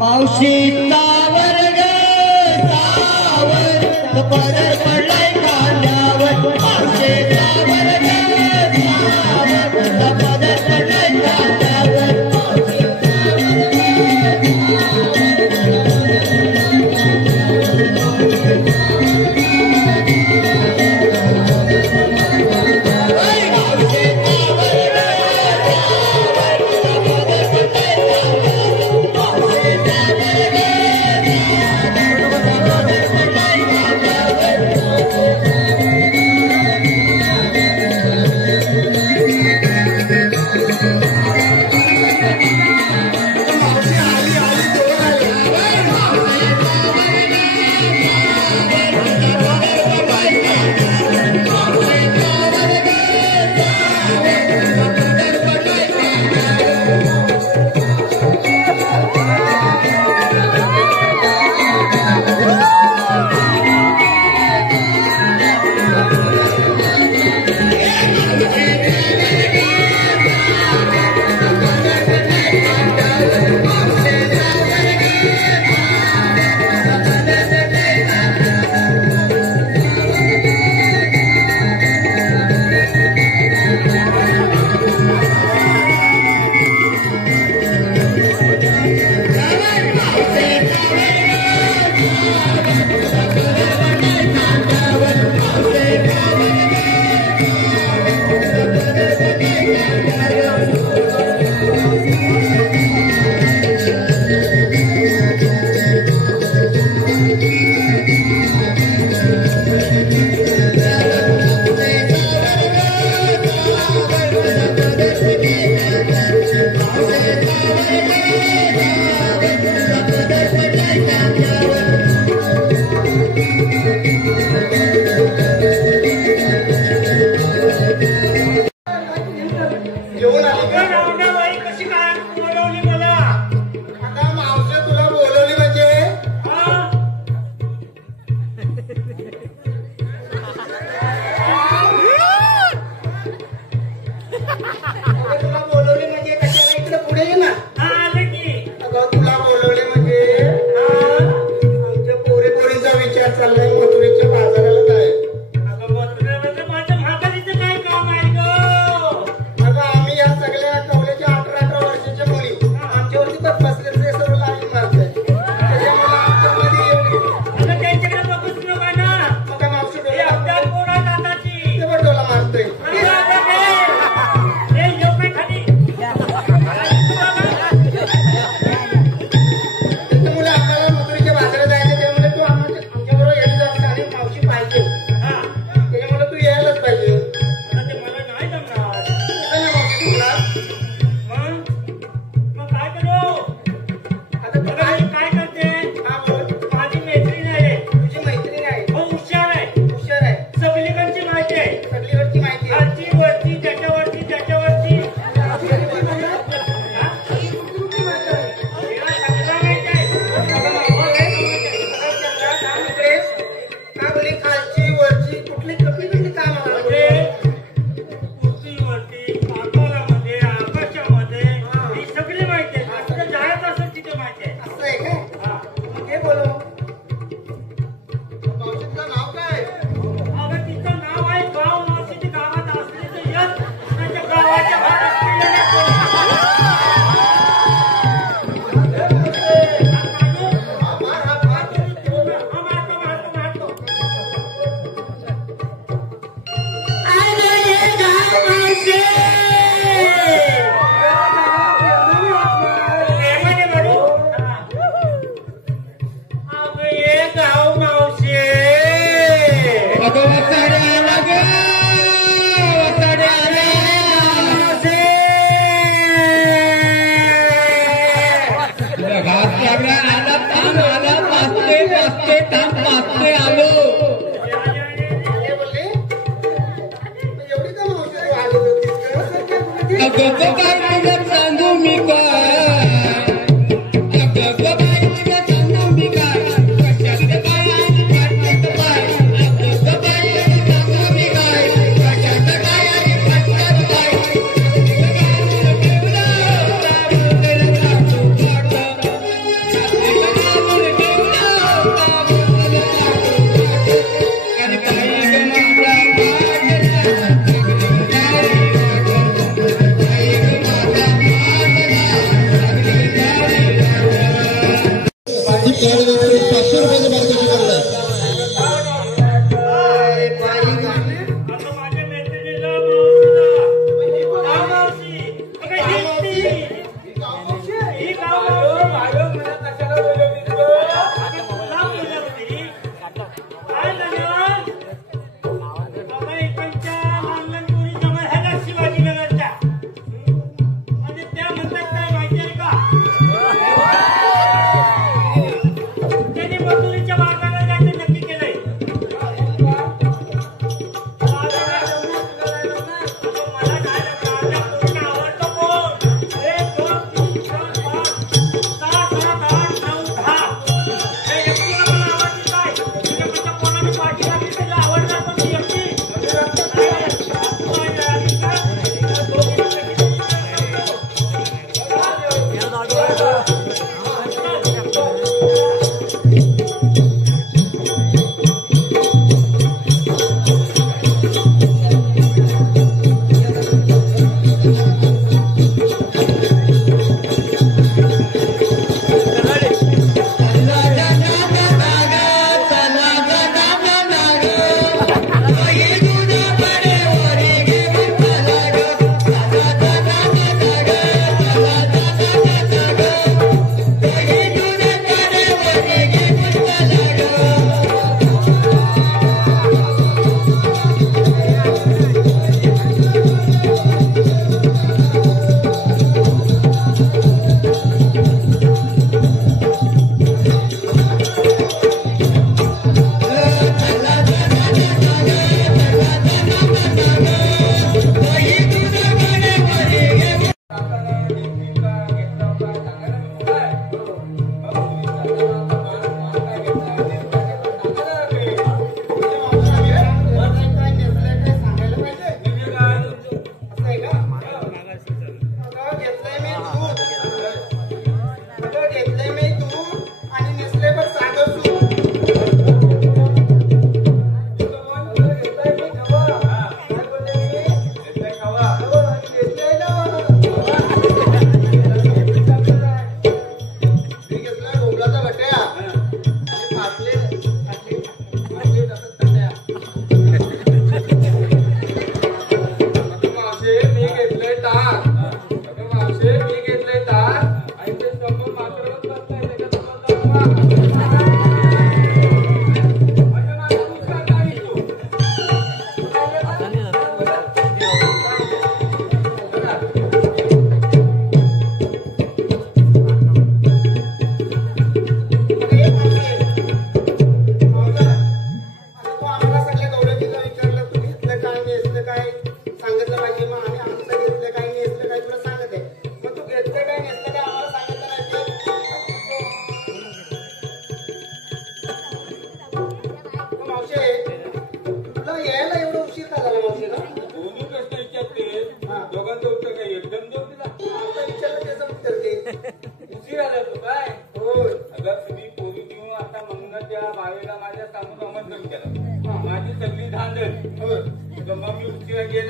मावशी तावर ग तावर पदर पडलाय खांद्यावर मावशी तावर ग तावर पदर पडलाय खांद्यावर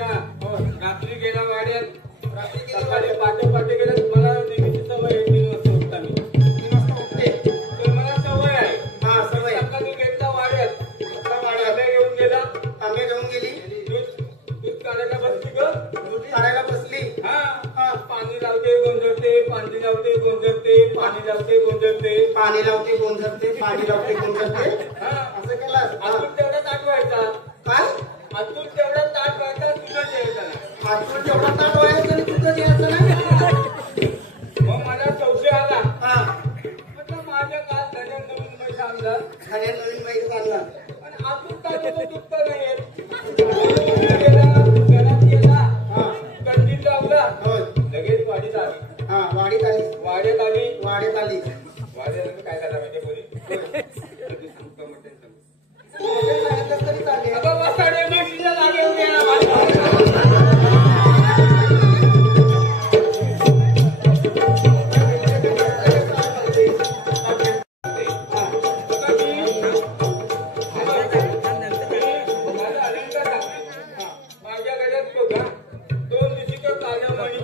गेला रात्री गेला वाड्यात सकाळी पाटे गेला. तुम्हाला नेहमीची सवय आहे 3 वाजता उठता मी 3 वाजता उठते. तर मला सवय आहे. हा सवय. सकाळी घेतला वाड्यात तांब्या घेऊन गेला. तांबे घेऊन गेली. दूध काढायला बसली ग. दूध काढायला बसली. हा पाणी लावते गोंधळते, पाणी लावते गोंधळते, पाणी लावते गोंधळते, पाणी लावते गोंधळते, पाणी लावते गोंधळते. असं केलं. अजून तेवढा ताट व्हायचा. काय अजून तेवढा ताट व्हायचा, तुझं जेवायचा नाही. अजून जेवढा ताट व्हायचं आणि तुझं द्यायचं नाही. मग मला संशय आला. म्हटलं माझ्या काल धन्या नवीन पैसा आणला खाण्या नवीन माहिती आणला आणि अजून ताट दुखत नाहीये. घरात गेला कंदील लावला लगेच वाडीत आली. वाडीत आली. वाड्यात आली. वाडीत आली. वाड्यात काय झालं माहितीये पोरी सांगितलं तरी चालेल. वसाडे म्हशीला लागेल गेला. माझ्या गड्यात बघा 2 दुसरीकडं कालं मणी,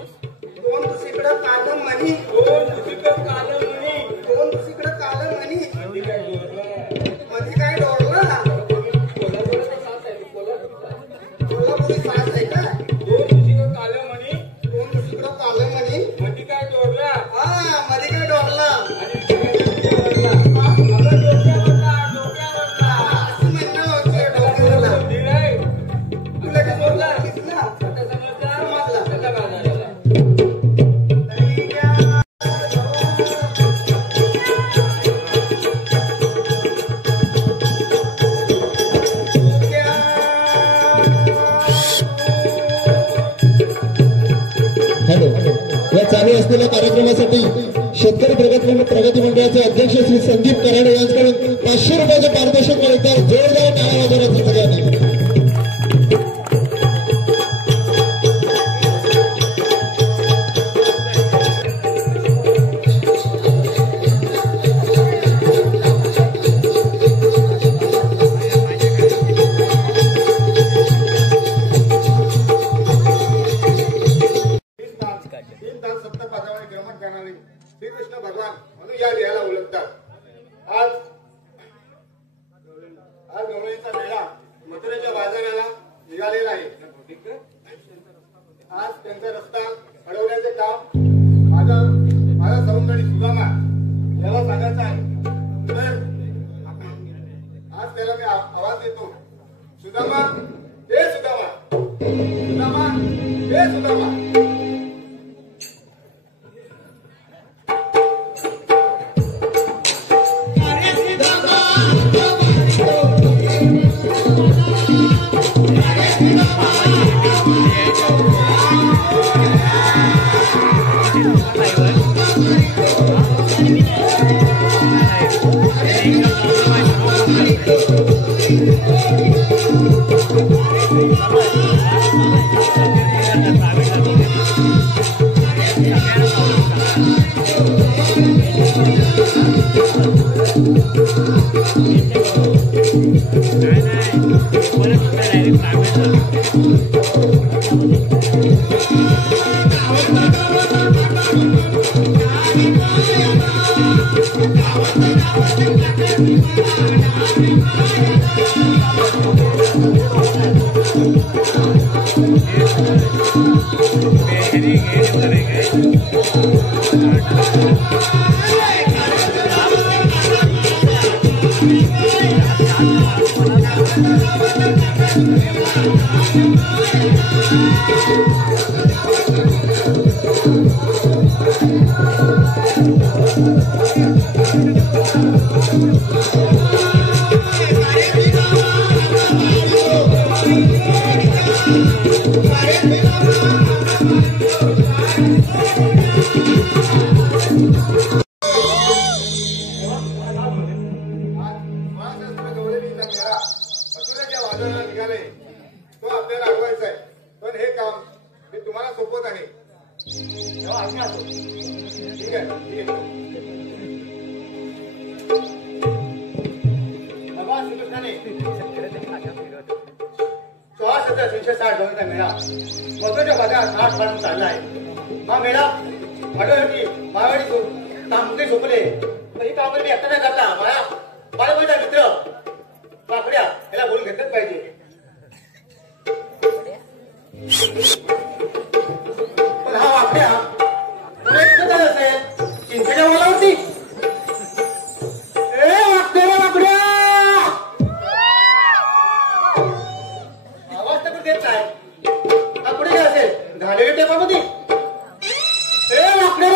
2 दुसरीकडं कालं मणी, 2 दुसरीकडं कालं मणी, 2 दुसरीकडं कालं मणी. मध्ये काय डोरलं, मध्ये काय डोरलं. कोल्हापुराचा सास आहे. कोल्हापुरी सास आहे का. 2 दुसरीकडं कालं मणी, 2 दुसरीकडं कालं मणी. मध्ये काय डोरला मध्ये काय डोरलं. आणि डोक्यावरला आपला डोक्यावरला असं म्हणणं होतं डोक्याला. दिलाय तुला काय डोरला दिसला. आता समजला. समजला. त्याचा बाजार झाला. हॅलो, या चालू असलेल्या कार्यक्रमासाठी शेतकरी प्रगती मंडळाचे अध्यक्ष श्री संदीप कराडे यांच्याकडून 500 रुपयाचे पारितोषिक मिळतात. जोरदार टाळ्या वाजवण्याचा सगळ्यांनी. श्रीकृष्ण भगवान म्हणून या लिहायला ओळखतात. आज गवळीचा मेळा मथुरेच्या बाजाराला निघालेला आहे. आज त्यांचा रस्ता अडवण्याचे काम माझा सौंदर्य सुदामा याला सांगायचं आहे. तर आज त्याला मी आवाज देतो. सुदामा हे सुदामा, सुदामा हे सुदामा. तो आपल्याला अडवायचा आहे. पण हे काम मी तुम्हाला सोपवत आहे. तेव्हा आज्ञा असो. ठीक आहे. भगवान श्रीकृष्णाने 16 शतक 360 जणांचा मेळा मधुच्या बाजार 8 वाजून चालला आहे. हा मेळा आढळली मावडी तांबे झोपले ही काम मी एकटा नाही करता. माझा मित्र वाकड्या याला बोलून घेतलंच पाहिजे. पण हा वाकड्या तुला एकटं झालं असेल चिंतेच्या मला होती. आवाज तर देत नाही. हा पुढे काय असेल घालेल्या टेपामध्ये वाकड्या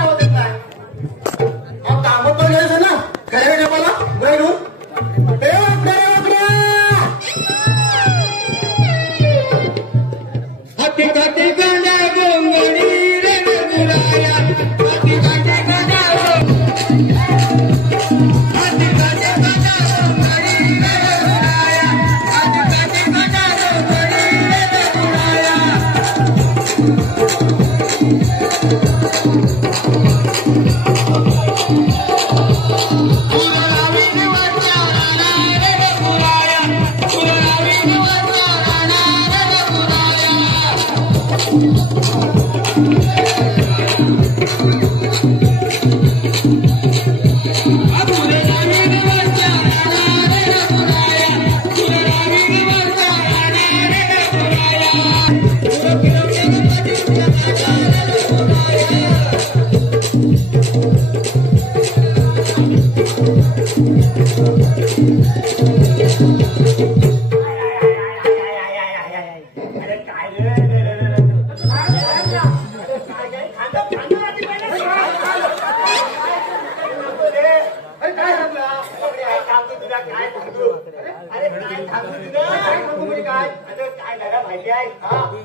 आवाज देत नाही. हा कामत पण गेलं असेल ना घालेल्या टेपाला बाहेरून हाती काठी गाण्या गोंगडी रे गुराया हाती काठी गाण्या हाती काठी गाण्या गोंगडी रे गुराया हाती काठी गाण्या गोंगडी रे गुराया गुरावी निवडच्या राणा रे गुराया गुरावी निवडच्या राणा रे गुराया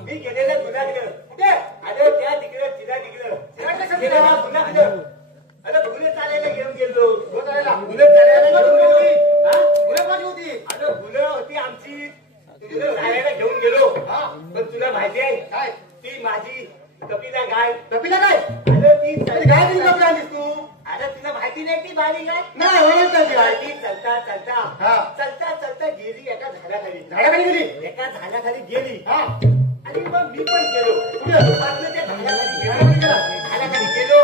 मी गेलेलं गुन्हा तिकडं अरे त्या तिकडं चिरा तिकडं गुन्हे चालायला घेऊन गेलो गुन्हे चालायला होती अरे गुन्हे होती आमची चालायला घेऊन गेलो पण तुला माहिती आहे काय ती माझी कपिला गाय अरे ती गाय आलीस तू अरे तुला माहिती नाही ती बारी गाय नाही चलता चलता गेली एका झाडाखाली गेली एका झाडाखाली गेली आणि मग मी पण गेलो पुढे त्या झाडाखाली गेलो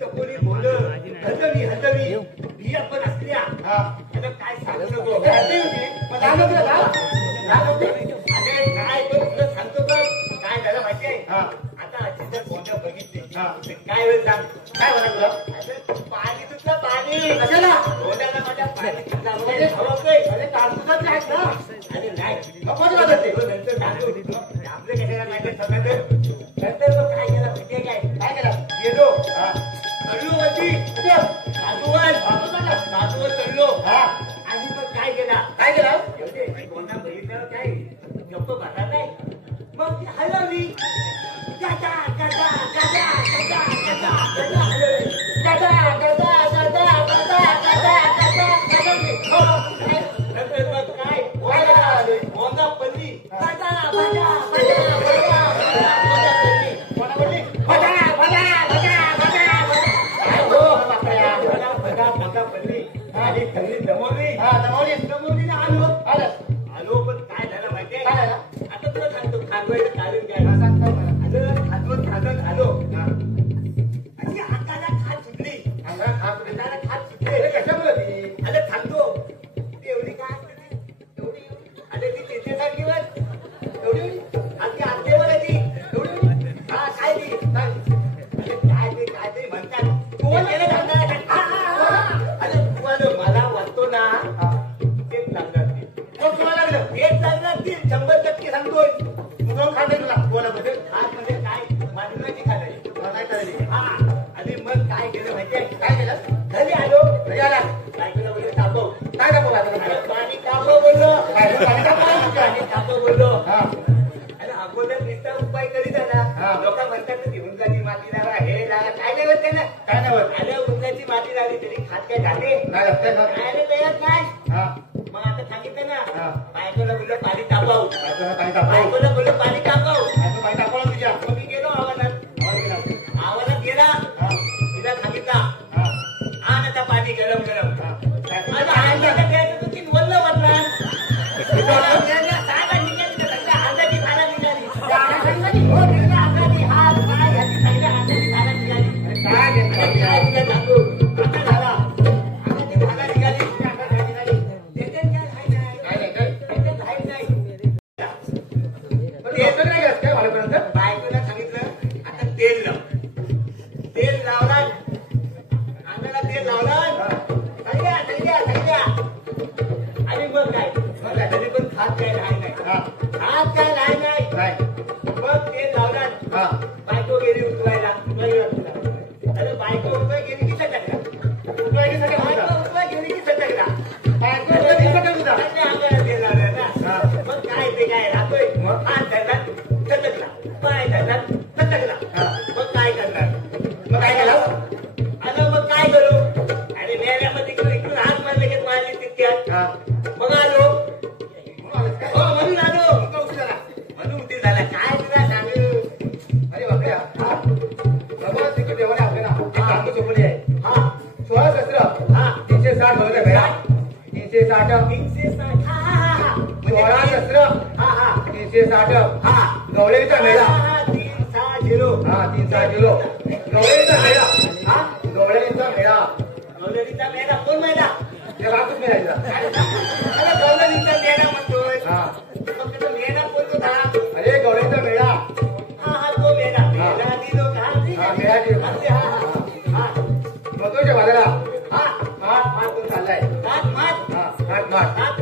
टपोरी बोल हलवी ही आपण असल्या काय सांगू नको अरे काय तुला सांगतो का काय झालं माहिती आहे आता आजची जर गोंड्या बघितली काय वेळ सांग काय म्हणा तुला पाणी तुझं पाणी कशाला गोंड्याला माझ्या पाणी तांदूळच नाही ना अरे नाही नंतर तांदूळ आपले कशाला माहिती सगळं नंतर मग काय केलं माहितीये काय केलं गेलो चढलो वरती सासूवर चढलो आणि मग काय केला गोंडा बघितल्यावर काय गप्प बसा नाही मग ती हलवली गदा गदा गदा गदा गदा गदा गदा गदा गदा गदा गदा गदा नंतर मग काय गोंडा पल्ली गदा बजा बजा बजा गोंडा पल्ली बजा बजा बजा बजा काय हो बापया बजा बजा बजा पल्ली आणि खल्ली दमवली दमवली आलो पण काय झालं माहितीये काय झालं आता तुला सांगतो खांदवायचं कारण काय खाजवत आलो आणि हाताला खात सुटली हाताला खात सुटली कशामुळे ती अरे थांबतो ती एवढी काय असते एवढी अरे ती त्याच्यासारखी एवढी अगदी आत्तेवर आहे ती एवढी काय ती काय ते म्हणतात कोण गेलं अरे तुम्हाला मला वाटतो ना तेच लागणार तेच लागणार ती 100% सांगतोय तुझं खाते तुला बोलाबद्दल हात म्हणजे काय मांडण्याची खाल्ली आणि मग काय केलं माहितीये काय केलं घरी आलो घरी आला काय केलं बोलले तापव काय तापव पाणी तापव बोललो पाणी तापव बोललो अरे अगोदर नुसता उपाय करीत आला लोक म्हणतात उंचाची माती लावा हे लावा काय नाही होत त्यांना काय नाही होत आल्या उंचाची माती लावली तरी खात काय झाले काय तयार नाही मग आता सांगितलं ना बायकोला बोललं पाणी तापव बायकोला बोललं पाणी तापव पाणी तापव तुझ्या कोणी आहे हा 16 शस्त्र हा 360 बरोबर मेळा 360 360 हा हा हा हा 16 शस्त्र हा हा 360 हा गवळीचा मेळा हा 360 हा 360 गवळीचा मेळा हा गवळीचा मेळा गौलरीचा मेळा कोण मेळा ते राखूच मिळायचा अरे गौलरीचा मेळा म्हणतोय हा मग त्याचा मेळा कोणतो था अरे गवळीचा मेळा हा हा तो मेळा मेळा दिलो का हा, मेळा दिलो. हा हा हा मधुच्या बाजारा हा माठ माठ कोण चाललाय हात मात हा माठ माठ हात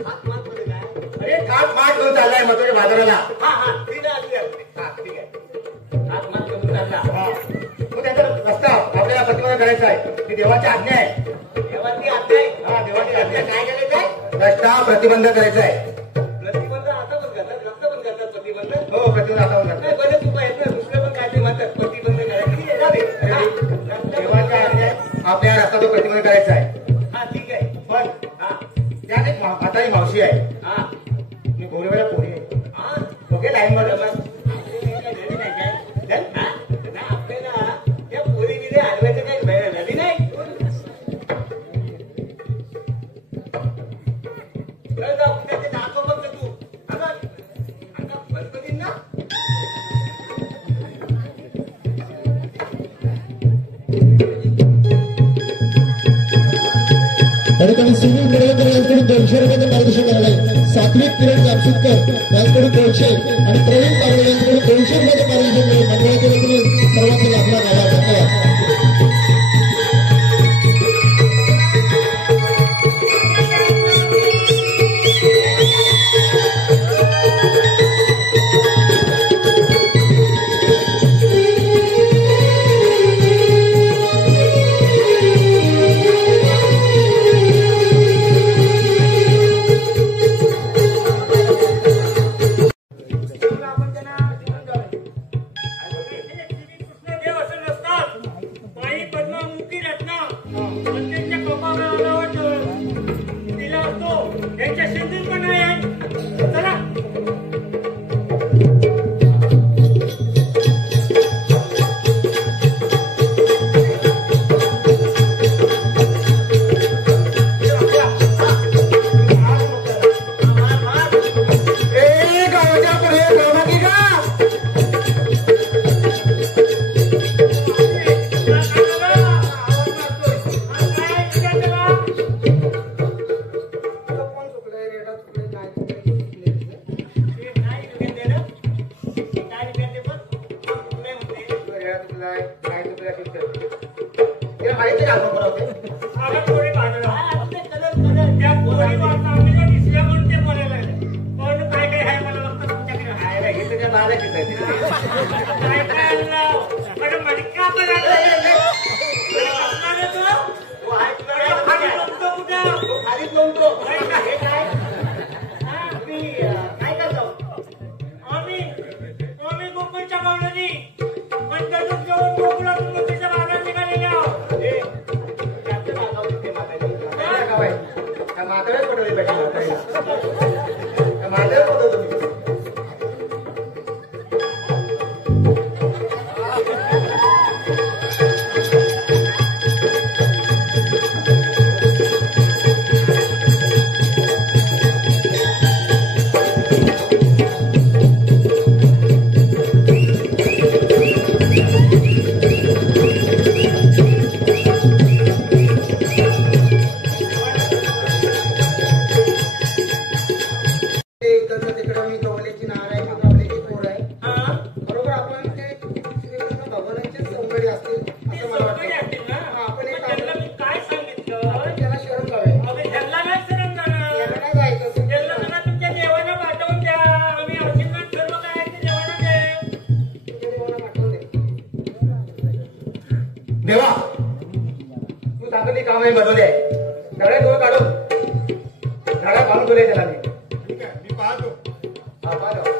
हात मात मध्ये काय अरे खाट माठ कोण चाललाय मधुच्या बाजाराला हा हा ठीक आहे हा ठीक आहे हात मात करून चालला हा मग त्याचा रस्ता आपल्याला प्रतिबंध करायचा आहे ही देवाची आज्ञा आहे देवाची आज्ञा आहे हा देवाची आज्ञा आहे. काय करायचं आहे रस्ता प्रतिबंध करायचा आहे प्रतिबंध आता पण करतात रक्त पण करतात प्रतिबंध हो प्रतिबंध आता होऊन नाही जातो बरेच उपाय आहेत ना दुसरे पण काय ते म्हणतात प्रतिबंध करायचे जावे देवाच्या आज्ञा आहे आपल्या रस्ता तो प्रतिबंध करायचा आहे हा ठीक आहे पण हा त्यात एक म्हातारी मावशी आहे हा मी गोरेवाला पोरी आहे हा ओके लाईन मध्ये आपल्याला त्या पोरीमध्ये हलवायचं काही वेळ झाली नाही ते दाखव बघ तू आता गणपती ना त्या ठिकाणी सुनील मिरवकर यांच्याकडून 200 रुपयाचं मार्गदर्शन करायला सात्विक किरण जामशेदकर यांच्याकडून 200 आणि प्रवीण पावडे यांच्याकडून 200 रुपयाचं मार्गदर्शन करून मंडळाच्या वतीने सर्वांचे लाभला घाला धन्यवाद. आपण त्यांना जीवन जावे कृष्णदेव असं नसतात बाई पद्मामुखी रत्ना पण त्यांच्या कपाळावर तिला असतो त्यांच्या सिंधूत पण नाही आहे चला माहिती का आपण बरोबर हे तुझ्या बाळाचीच आहे खालीच नव्हतो हे काय काय करतो आम्ही गोकुळच्या पावलांनी पंचदूत घेऊन गोकुळातून मोठीच्या भागात निघालेले आहोत म्हाताऱ्याच पटवली पाहिजे म्हाताऱ्याच पटवतो मी तिकडे मी गवलेची नार आहे गवलेची पोर आहे बरोबर आपण ते श्रीकृष्ण भगवानांचे सौंदर्य असतील असं मला वाटतं आपण एक काम काय सांगितलं आपण त्याला शरण जावे ह्याला नाही शरण जाणार याला नाही जायचं ह्याला मला तुमच्या देवाला पाठवून द्या आम्ही आशीर्वाद सर्व काय ते देवाला दे तुझ्या देवाला पाठवून दे देवा तू सांगत ती काम बनवले आहे सगळ्या डोळ काढून झाडा बांधून ठेवले त्याला मी ठीक आहे मी पाहतो हा पाहतो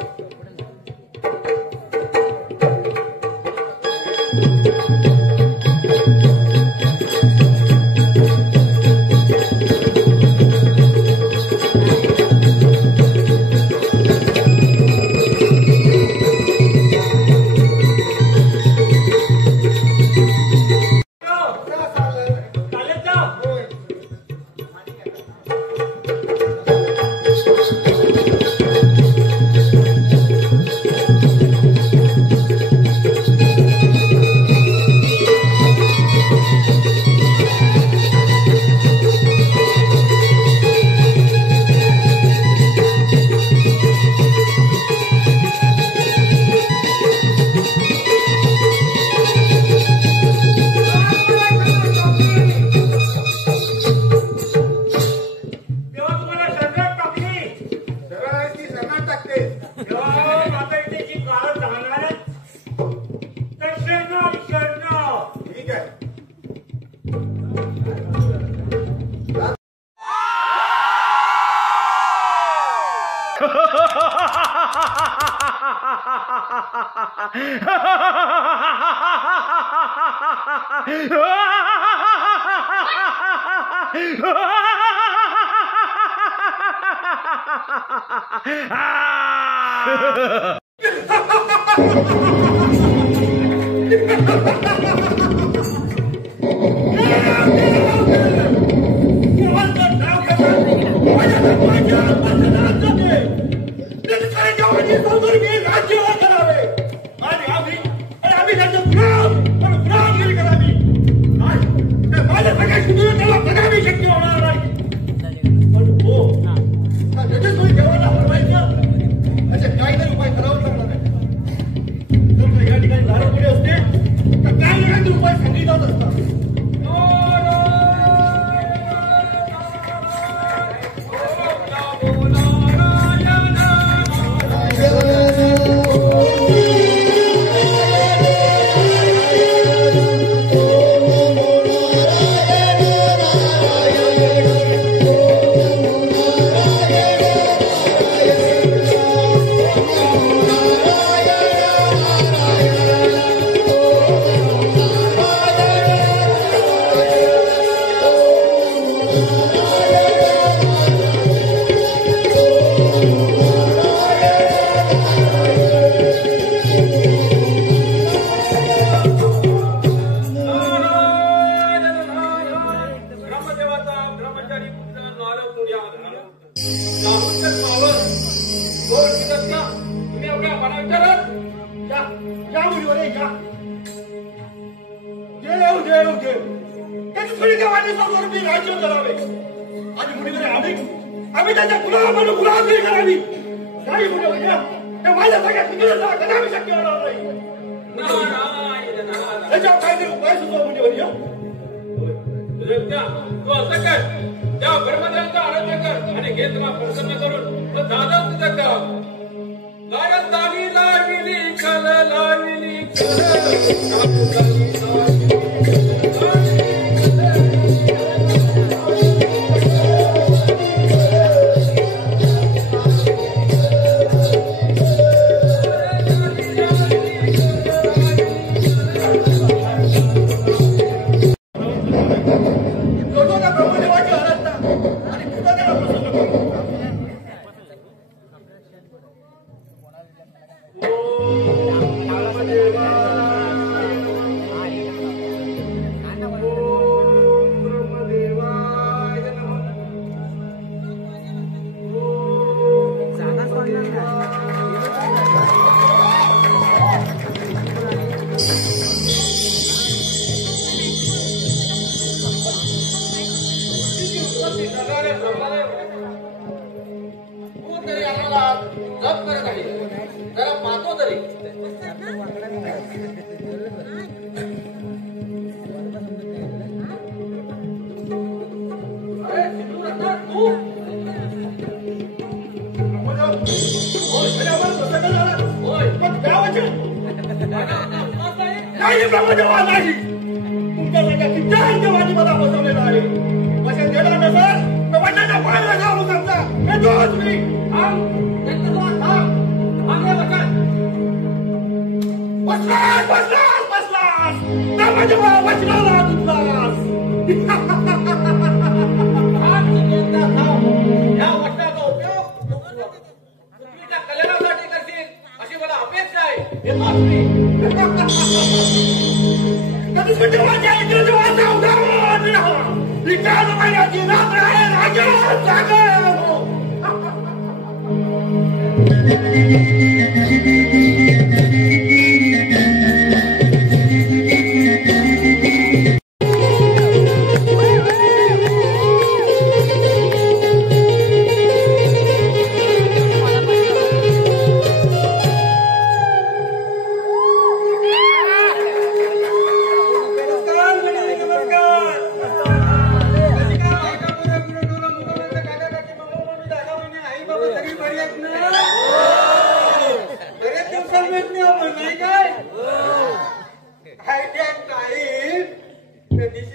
बरेच दिवसांनी भेटणे आपण नाही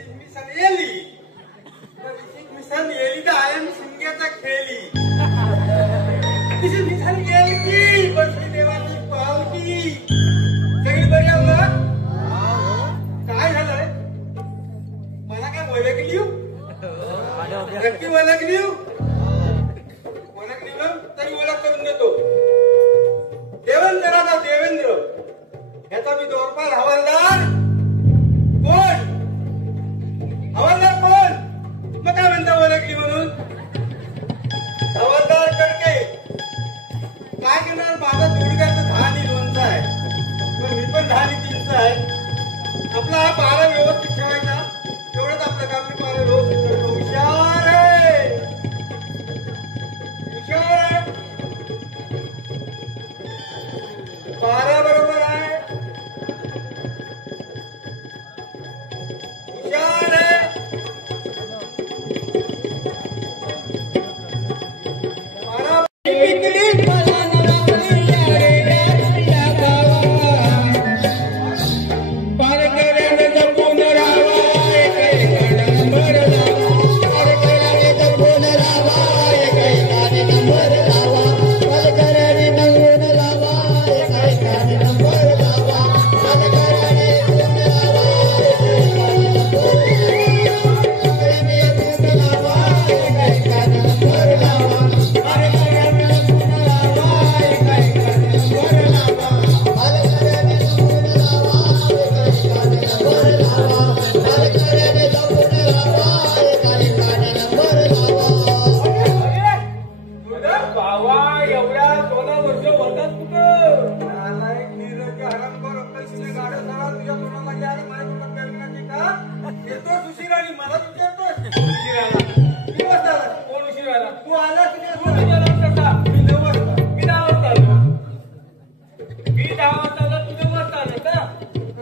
मिशन येली मिशन येली तर आय एम शिंग्याचा खेळली मिशन गेली बसली देवाची पावती सगळी बरी आहे काय झालंय मला काय ओळखली नक्की ओळखली तरी ओळख करून देतो देवेंद्राचा देवेंद्र ह्याचा मी दोरपाल हवालदार कोण हवालदार कोण मग काय म्हणता ओळखली म्हणून हवालदार कडके काय करणार माझा गुडघ्याचं 10 आणि 2चा आहे पण मी पण 10 आणि 3चा आहे आपला हा पारा व्यवस्थित ठेवायचा तेवढंच आपलं काम मी पारा व्यवस्थित करतो हुशार आहे हुशार आहे पारा बरोबर आहे हुशार आहे पारा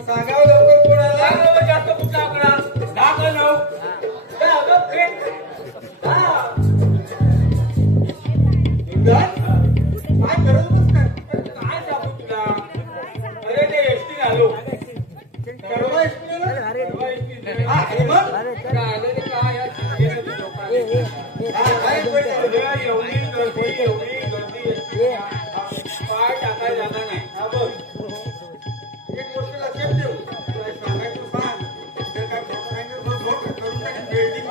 सांगावं लवकर कोणाला जास्त कुठला आकडा 10 का 9 काय करत बस काय सांगू तुला अरे ते एसटी आलो परवा एसटी एवढी गर्दी पाय टाकायला जागा नाही हा बघ एक गोष्ट लक्षात ठेव तुला सांगायचं सांग जर काय करून बिल्डिंग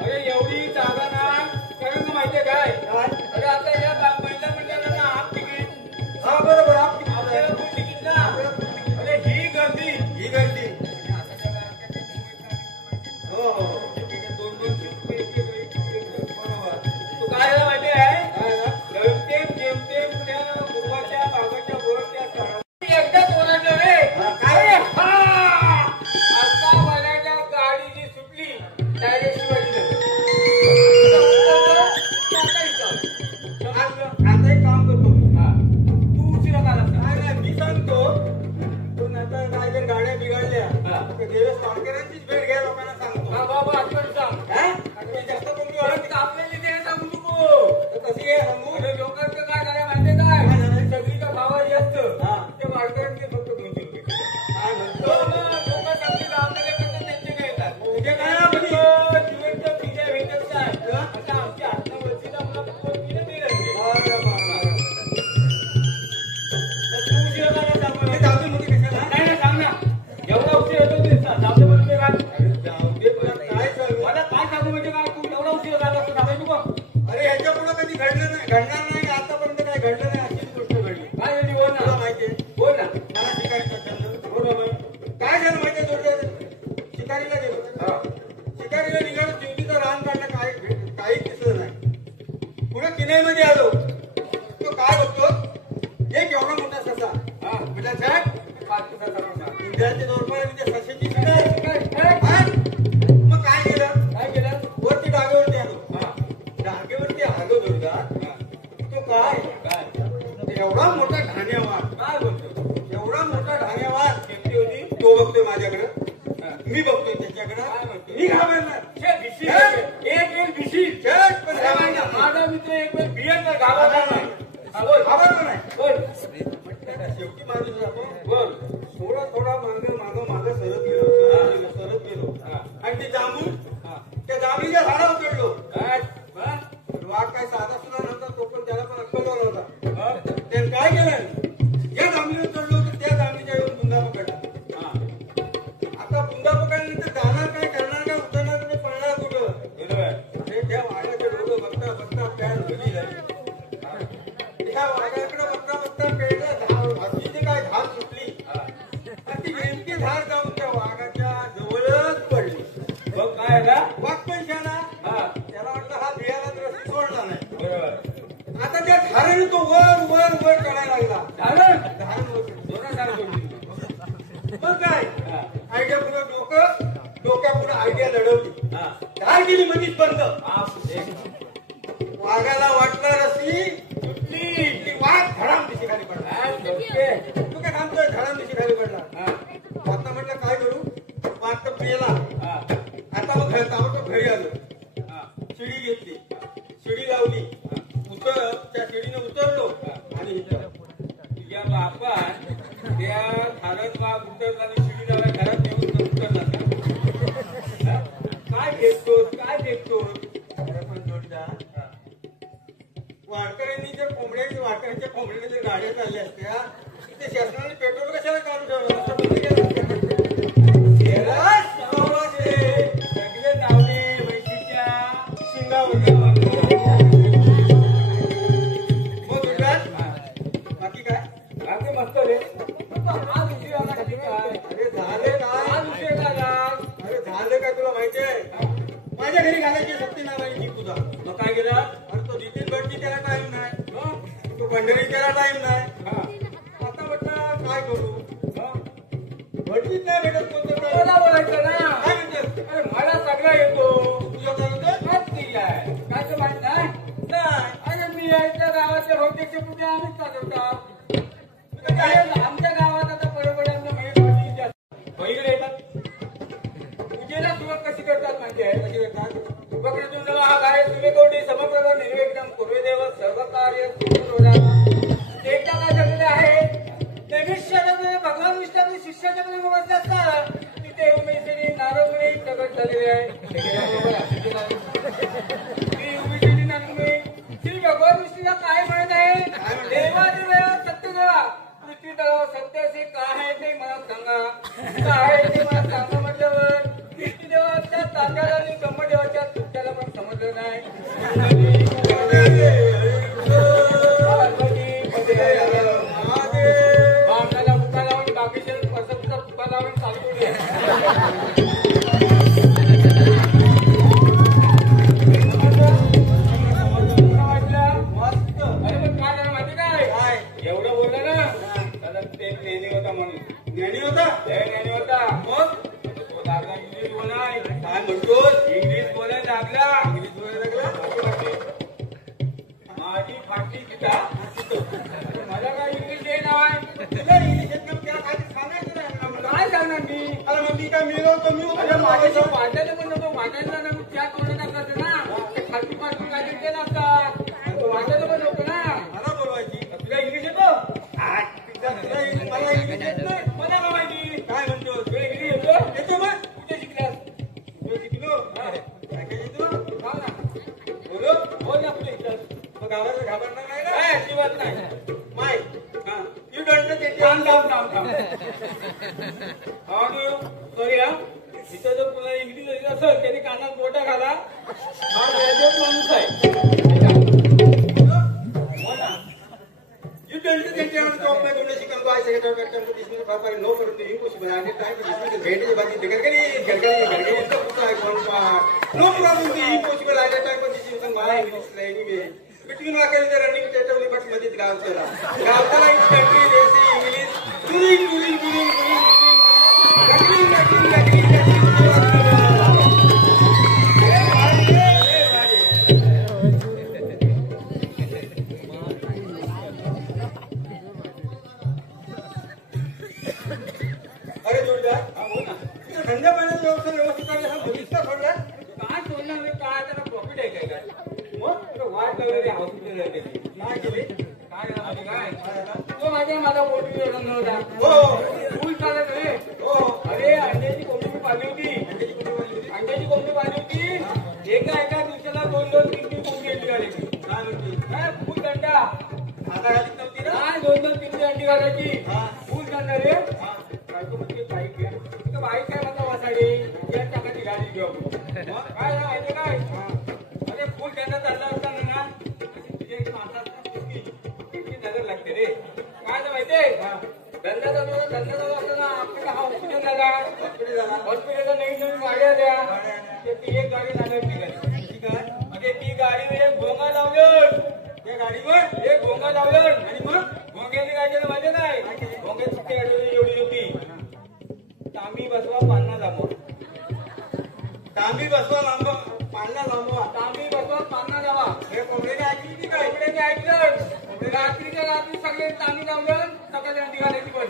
अरे एवढी जागा नाही कारण माहितीये काय अरे आता या महिला मंडळाला हाफ तिकीट हा बरोबर हाफ तिकीट ना अरे ही गर्दी हो हो दोन बरोबर तू काय माहिती आहे जेमतेम गुरुवाच्या बाबाच्या बोरच्या एकदा कोणाचं रे काय आता मला गाडी जी सुटली डायरेक्ट आता एक काम करतो तू उशिरा का नाही मी सांगतो पण आता काय जर गाड्या बिघडल्या देवेश तारखेरांचीच भेट घ्या लोकांना सांगतो हा बाबा आठवण सांग जास्त कोणती ओळख आपल्याला इथे सांगू नको कशी आहे सांगू लोकांचं काय झालं माहितीये काय सगळीच्या भावाची असतं ते वारकऱ्यांचे फक्त 200 रुपये लोक चांगली गावाकडे करतात त्यांचे काय येतात उद्या काय जीवनचं पिझ्या भेटत काय आता आमची आत्मवर्षीला मला फक्त 3 ते नाही सांग ना एवढा उशीर होतो ते जाऊ म्हणजे काय मला काय सांगू म्हणजे काय तू एवढा उशीर झाला असं सांगायचं बघ अरे ह्याच्या पुढे कधी घडणार नाही आतापर्यंत काय घडलं नाही अशीच गोष्ट घडली काय झाली बोल ना माहितीये बोल ना मला शिकारीचा बरोबर काय झालं माहितीये थोडक्यात शिकारीला गेलो शिकारीला निघालो दिवशीचं रान काढणं काही दिसलं नाही पुढे किनाईमध्ये आलो तो काय बघतो एक एवढा मोठा ससा म्हणजे झट 5 दिवसाचा इंडियाचे दोरपार म्हणजे सशाची मग काय केलं वरती डागेवरती आलो जोरदार तो काय एवढा मोठा ढाण्यावाद काय बोलतो एवढा मोठा ढाण्यावाद शेती होती तो बघतोय माझ्याकडे मी बघतोय त्याच्याकडे मी घाबरणार एक वेळ भिशी माझा मित्र एक वेळ बियरचा घाबरला नाही बोल शेवटी माणूस आपण बोल थोडा मागं सरत गेलो थांबून त्या जांभळीच्या झाडावर चढलो. वाघ काय साधा सुद्धा नव्हता, तो पण त्याला पण अक्कलवर होता. त्याने काय केलं, या जांभळीवर चढलो तर त्या जांभळीच्या येऊन बुंदा पकडला. आता बुंदा पकडल्यानंतर जाणार काय, करणार काय, उतरणार काय, पळणार कुठं. त्या वाघाचे डोकं बघता बघता पॅन भरली झाली. त्या वाघाकडे बघता बघता पेडलं हत्तीची काय धार सुटली आणि ती नेमकी धार जाऊन त्या वाघाच्या जवळच पडली. बघ काय का वाघ पण शाना, त्याला वाटलं हा बियाला रस्ता सोडला नाही. आता त्या धारेने तो वर वर वर चढायला लागला. मग काय आयडिया पुढे डोक्या पुढे आयडिया लढवली. धार गेली मधीच बंद. वाघाला वाटलं रस्सी सुटली की वाघ धडाम दिशी खाली पडला. तू काय थांबतोय, धडाम दिशी खाली पडला. आता म्हटलं काय करू, वाघ तर पेला. आता मग ताबडतोब घरी आलो. शिडी घेतली, शिडी लावली, त्या शिडीने उतरलो आणि तुझ्या बापान त्या धारण वाघ उतरला आणि शिडी लावला घरात येऊन उतरला का? काय देखतोस, काय देखतोस? वारकऱ्यांनी जर वारकऱ्यांच्या कोंबड्याने जर गाड्या चालल्या असत्या ते शासनाने पेट्रोल कशाला काढून ठेवलं, सगळे लावले म्हैशीच्या शिंगावर. मग गुजरात बाकी काय, बाकी मस्त रे. आज उशीर आला कधी काय? अरे झाले काय, आज उशीर झाला. अरे झाले काय तुला माहितीये, माझ्या घरी घालायची सत्यनारायण जीप तुझा. मग काय केलं? अरे तो नितीन भटजी त्याला टाइम नाही, तो पंढरी त्याला टाइम नाही. आता म्हटलं काय करू, भटजीच नाही भेटत कोणतं काय. मला बोलायचं ना. काय म्हणते, अरे मला सगळं येतो. तुझं काय म्हणते, हाच दिलाय. काय तर माहित नाही? नाही अरे मी यायच्या गावाच्या बहुतेकच्या पूजा आम्हीच चालवतात. तुझं काय आमच्या गावात आता बरोबर बहिरे येतात. पूजेला सुरुवात कशी करतात माहिती आहे? कशी करतात? उपकृतून जेव्हा हा कार्य तुम्ही कोटी समप्रदान निर्विघ्नं कुर्वे देव सर्व कार्य एकदा काय झालेलं आहे, नैमिष्यामध्ये भगवान विष्णू शिष्याच्या मध्ये बसले असतात तिथे उमेशरी नारंगणी प्रगट झालेले आहे. श्री उमेशरी नारंगणी श्री भगवान विष्णूला काय म्हणत आहे, देवादेवा सत्यदेवा पृथ्वी तलाव सत्याचे काय आहे ते मला सांगा, काय आहे ते मला सांगा म्हटल्यावर विष्णुदेवाच्या तात्याला आणि ब्रह्मदेवाच्या तुत्याला पण समजलं नाही. बामणाला बुका लावून बाकीच्या पसंतचा बुका लावून चालू करूया. मस्त. अरे पण काय झालं माहिती काय? एवढं बोललं ना त्याला ते ज्ञानी होता म्हणून. ज्ञानी होता, ज्ञानी होता. मग तो लागला इंग्लिश बोलाय. काय म्हणतोस, इंग्लिश बोलायला लागला. इंग्लिश बोलायला लागला. माझी फाटी तिथा. मला काय इंग्लिश येणार? तुला इंग्लिश येत नाही, त्या खाली सांगायचं नाही ना मला. काय सांगणार मी? अरे मग मी काय मिळवतो, मी अरे माझ्याशी वाजायला पण नको, वाजायला ना त्या तोंडात असतात ना ते खालती पासून काहीतरी केलं असतात. वाजायला पण नको ना. मला बोलवायची. तुला इंग्लिश येतो? मला इंग्लिश येत नाही. मला काय माहिती? काय म्हणतो, तुला इंग्लिश येतो? येतो मग कुठे शिकलास? तो शिकलो. काय काय येतो, सांग ना. बोलो. बोल ना कुठे शिकलास? मग गावाला घाबरणार नाही ना. काय अजिबात नाही. माय यू डोंट टेक थांब थांब थांब थांब. सॉरी हा, इथं जर तुला इंग्लिश येत असेल त्याने कानात बोटा घाला. हा ग्रॅज्युएट माणूस आहे. You tell the gentleman to open the Mexican boy, secretary of Captain to dismiss Papa, no for the impossible. I did try to dismiss the British, but the no problem, the impossible. I did try to dismiss the boy, which is anyway. Between Waka and the running state of the bus, Madrid Gavtala. Gavtala is country, they say English. Turing. अरे जोरदार, धंदा पाण्याचा व्यवस्था व्यवस्थित करायला हा बघितला सोडला. काय सोडणार नाही, काय त्याला प्रॉफिट आहे काय काय? मग वाट वगैरे हॉस्पिटल काय केले, काय झालं माहिती काय? तो माझा पोटी होता. हो फुल चालत रे. हो. अरे अंड्याची कोंबडी पाळली होती. अंड्याची कोंबडी घालायची फुल जाणार रे बायको म्हणजे बाईक घ्या बाईक काय म्हणता वासाडी या चाकाची गाडी घेऊ काय माहिती काय अरे फुल त्यांना चालला असताना ना तुझ्या एक माणसाची नजर लागते रे काय माहितीये धंदा चालू असताना आपल्याला हा हॉस्पिटल झाला हॉस्पिटलला नवीन गाड्या द्या ती एक गाडी लागली म्हणजे ती गाडी एक भोंगा लावलं त्या गाडीवर एक भोंगा लावलं आणि मग भोंग्याची गाडी माहिती नाही भोंग्याची सुट्टी गाडी एवढी होती तांबी बसवा पान्ना लांबवा तांबी बसवा लांबवा पान्ना लांबवा तांबी बसवा पान्ना लावा हे कोंबड्याने ऐकली काय कोंबड्याने ऐकलं रात्रीच्या रात्री सगळे तांबी लावलं सकाळच्या निघाल्याची पण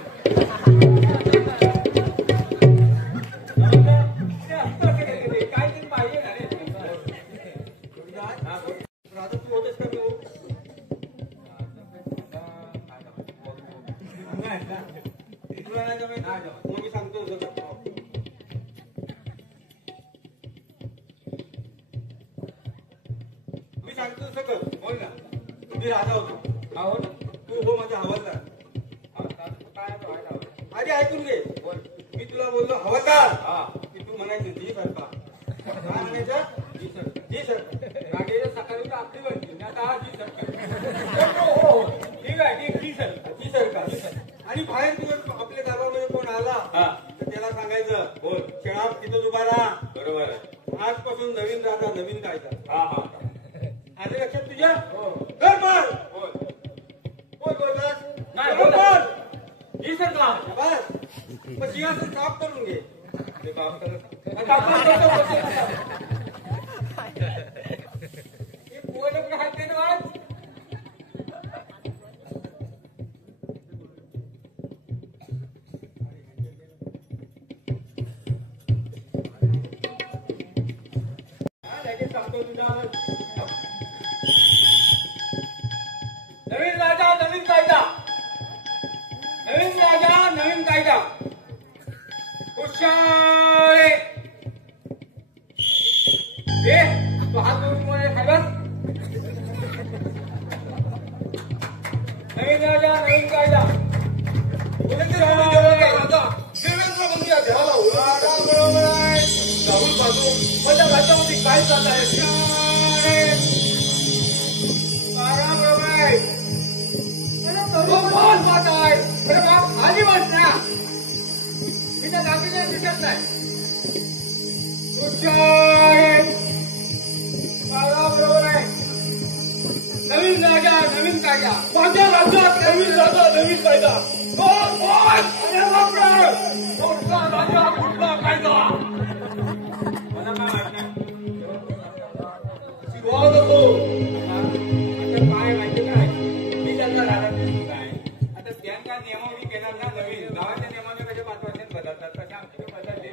काय तरी पाहिजे ना रे आता तू होतच का तू तुला नाही जमेल मग मी सांगतो मी सांगतो तसं कर बोल ना मी राजा होतो हा हो ना तू हो माझा हवालदार काय आधी ऐकून घे बोल मी तुला बोललो हवालदार की तू म्हणायचं जी सरकार काय म्हणायचं जी सरकार गाडीला सकाळी आपली बनते आता जी सरकार हो ठीक आहे ठीक जी सरकार आणि बाहेर तुझं आपल्या दरबारमध्ये कोण आला तर त्याला सांगायचं बोल शेळा तिथं उभा राहा बरोबर आजपासून नवीन राजा नवीन कायदा आले लक्षात तुझ्या कर मार बोल बोल बोल नाही बोल जी सरकार बस मग सिंहासन साफ करून घे ते साफ कर नवीन राजा नवीन कायदा नवीन राजा नवीन कायदा हुशार तू हात जोडून खायलास नवीन राजा नवीन कायदा राहुल बाजू माझ्या राज्यामध्ये काय चाललं आहे आली बस ना मी त्या गाडीला दिसत नाही बरोबर आहे नवीन राजा नवीन कायदा माझ्या राज्यात नवीन राजा नवीन कायदा राजा कुठला कायदा मला काय माहिती शिवाज होतो काय माहिती काय मी त्यांना राहणार काय आता त्यांचा नियमावली केला ना नवीन गावाच्या नियमाने कसे 5 वर्षांनी बदलतात तसे आमचे बदलते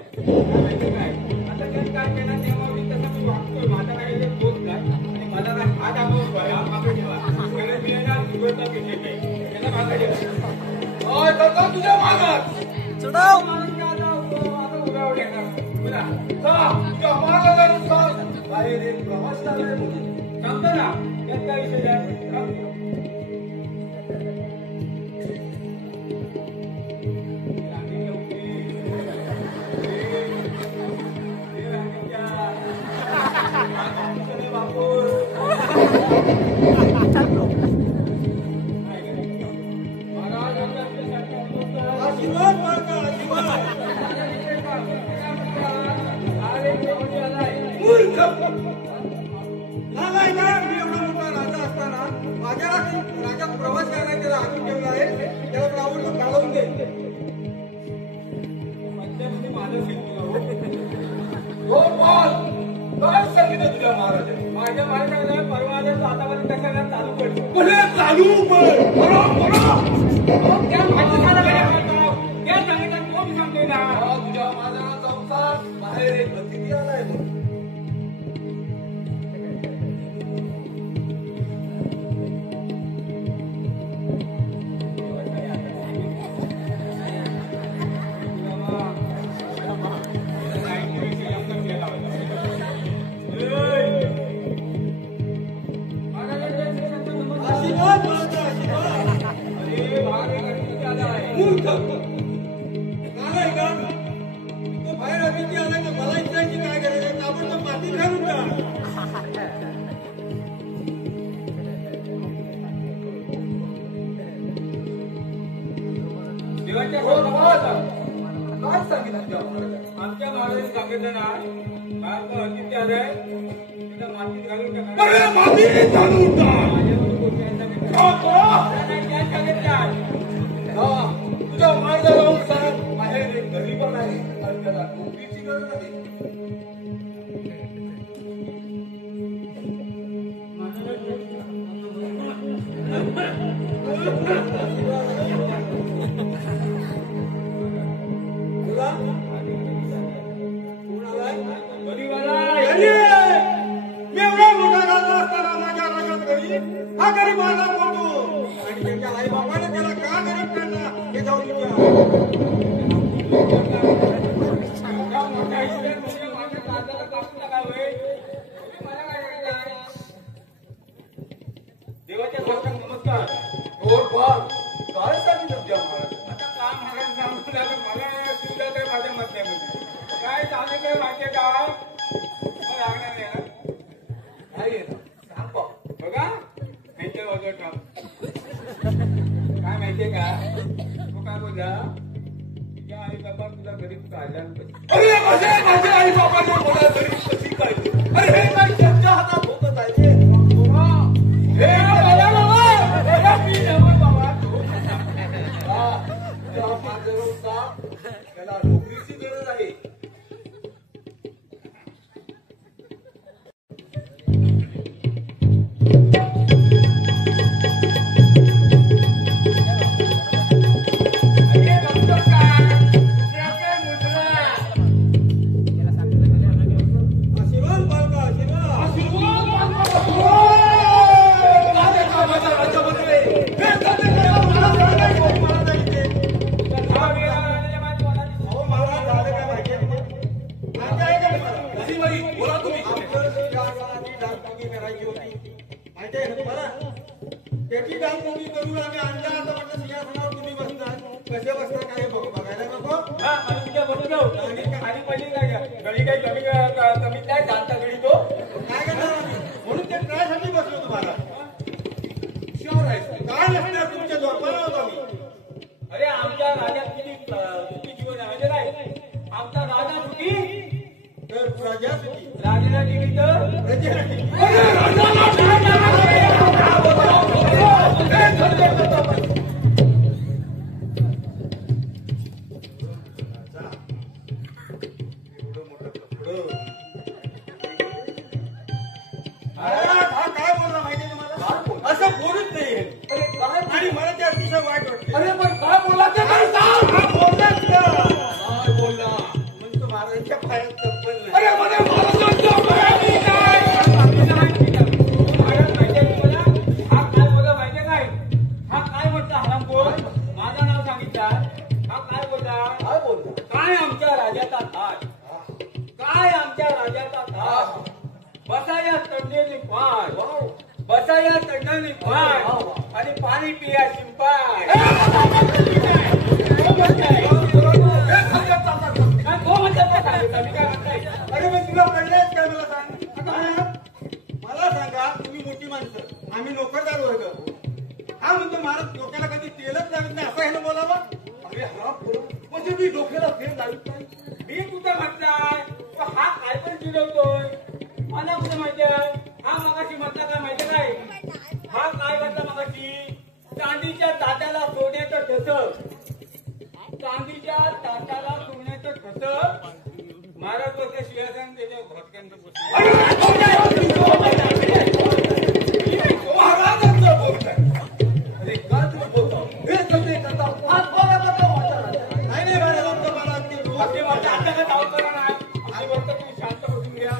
माहिती काय आता त्यांनी काय केलं नियमावली तसं मी वागतोय माझा काही दोष नाही आणि मला काय हा दाखवतोय हा मागे ठेवा त्याला मी ना निवडता पेशंट आहे त्याला मागे ठेवा तुझ्या मागात चढाव माणूस आता उडावड येणार तुला तुझ्या मागात बाहेर एक प्रवास चाललाय सांगतो ना त्यात काय विषय आहे माझ्या राज्यात प्रवास करायला त्याला आणून ठेवला आहे त्याला प्रावडून घालवून दे माझ्यामध्ये माझं काय सांगितलं तुझ्या महाराजा माझ्या महाराजाला परवाच्या वातावरण कशाला चालू करतो चालू त्या सांगितलं कोण सांगतोय ना तुझ्या माझा संसार बाहेर एक अतिथी आलाय तू सांगितलं ना बाप अतिथी आलाय तुला मातीत घालून टाका. अरे मातीत घालून टाक. तुझ्या मार्ग लावून सांग आहे रे गरीबन आहे आणि त्याला नोकरीची गरज नाही. हा गरीब माझा बोलतो आणि त्याच्या आई बाबाने त्याला का गरीब काढला हे जाऊन देवाच्या सारखा नमस्कार काय सांगितलं तुझ्या महाराज आता का महाराज सांगू लागलं मला सुद्धा काय माझ्या मतामध्ये काय चालू काय माहितीये का लागणार नाही ना नाही सांग बघा माहितीये वगैरे काय माहितीये का तू काय बोलला तुझ्या आई बाबा तुला गरीब काढला अरे माझ्या आई बाबाने मला गरीब कशी काढली अरे हे काय त्यांच्या हातात होत आहे त्याला नोकरीची गरज आहे. त्याची डागडुगी करून आम्ही आणल्या आता म्हटलं सिंहासनावर तुम्ही बसणार कसे बसणार काय बघायला नको तुझ्या बरोबर आणि पहिली काय गडी काही कमी काय जाणता गडी तो काय करणार आम्ही म्हणून ते ट्रायसाठी बसलो तुम्हाला शुअर आहे काय नसणार तुमच्या झोपाला होतो आम्ही अरे आमच्या राजात किती जीवन आहे म्हणजे काय आमचा राजा सुखी तर प्रजा सुखी राजाला निमित्त प्रजेला काय बोलला माहितीये तुम्हाला असं बोलत नाही अरे काय आणि मला ते अतिशय वाईट वाटते अरे पण काय बोलला ते काय सांग हा बोललाच ना काय बोलला म्हणजे तो महाराजांच्या पायात चप्पल नाही अरे मला महाराजांच्या पायात काय महाराज माहितीये तुम्हाला हा काय बोलला माहितीये काय हा काय म्हटला हरामखोर माझं नाव सांगितलं हा काय बोलला काय आमच्या राजाचा थाट काय आमच्या राजाचा थाट बसाया तंडेली पाय बसाया तंडानी पाय आणि पाणी पिया शिंपाय अरे मग तुला कळलंच काय मला सांग मला सांगा तुम्ही मोठी माणसं आम्ही नोकरदार वर्ग हा म्हणतो महाराज डोक्याला कधी तेलच लागत नाही असं ह्यानं बोलावा अरे हा म्हणजे मी डोक्याला तेल लागत नाही मी तुझा म्हटलाय हा काय पण चिडवतोय मला कुठं माहिती आहे हा मगाशी म्हटला काय माहिती काय हा काय म्हटला मगाशी चांदीच्या ताट्याला सोन्याचं ठस चांदीच्या ताट्याला सोन्याचं ठस महाराज वरच्या शिवासन त्याच्या भटक्यांचं महाराजांचं बोलत आहे अरे का तुम्ही बोलता हे सगळे करता नाही महाराजांचं मला अगदी माझ्या नाव करा नाही आणि वरतं तुम्ही शांत बसून घ्या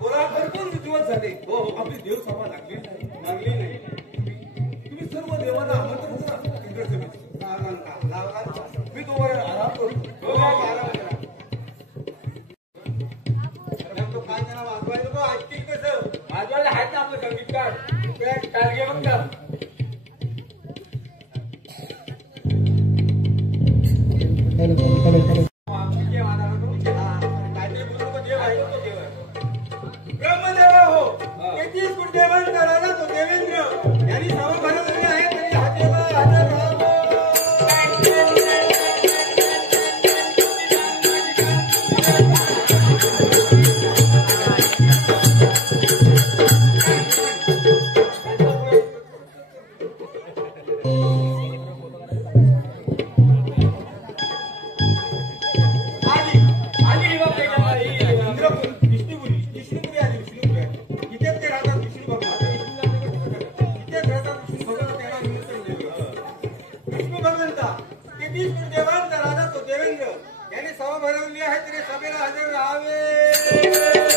बोला भरपूर दिवस झाले हो आपली देवसभा लागली नाही तुम्ही सर्व देवांना आमंत्रण करा इंद्रसभेत मी तोवर आराम करतो आराम करा काय त्यांना वाजवायला नको ऐकतील कसं वाजवायला आहेत ना आपलं संगीतकार काय घे मग ब्रह्मदेव हो 33 कोटी देवांचा राजा तो देवेंद्र यांनी सर्व भरवलेले आहे तरी हातेला हजर राहावं यांनी सभा भरवली आहे तरी सभेला हजर राहावे.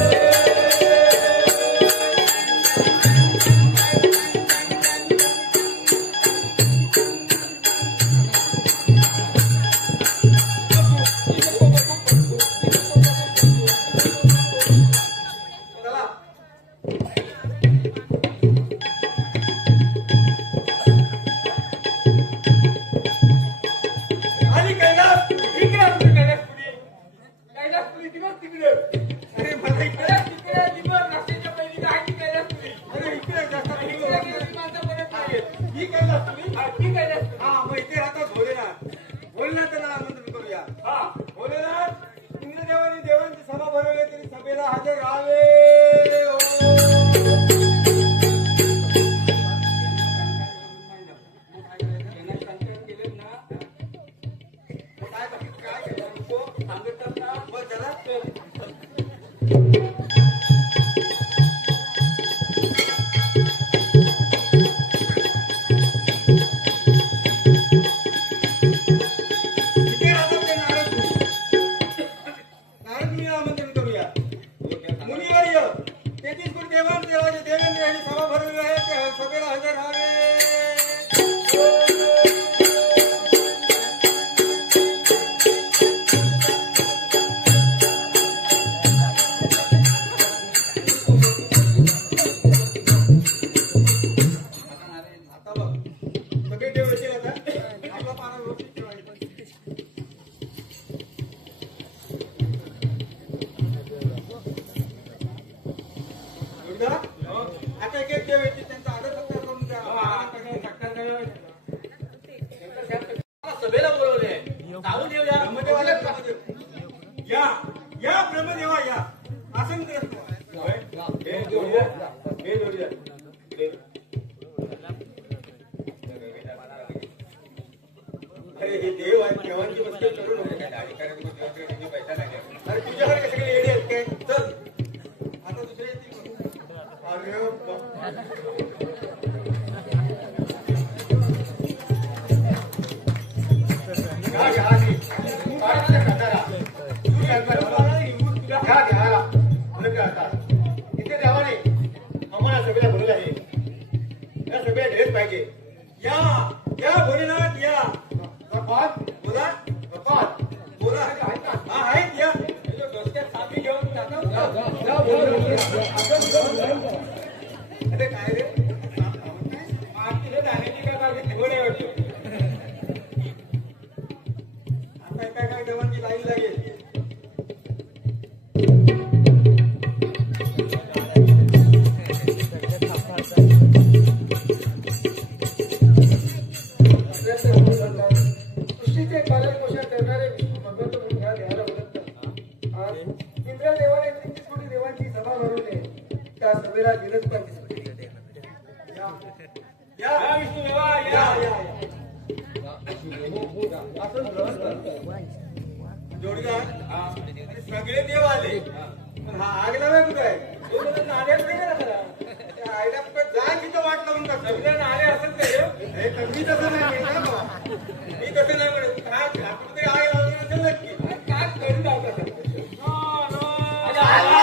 सगळे देव आले पण हा आगला नाही कुठे आहे जाय तिथं वाट लावून टाकतो आले असत मी तसं नाही मी तसं नाही म्हणत कुठे आग लावली नसेल नक्की काय करून लावतात राजा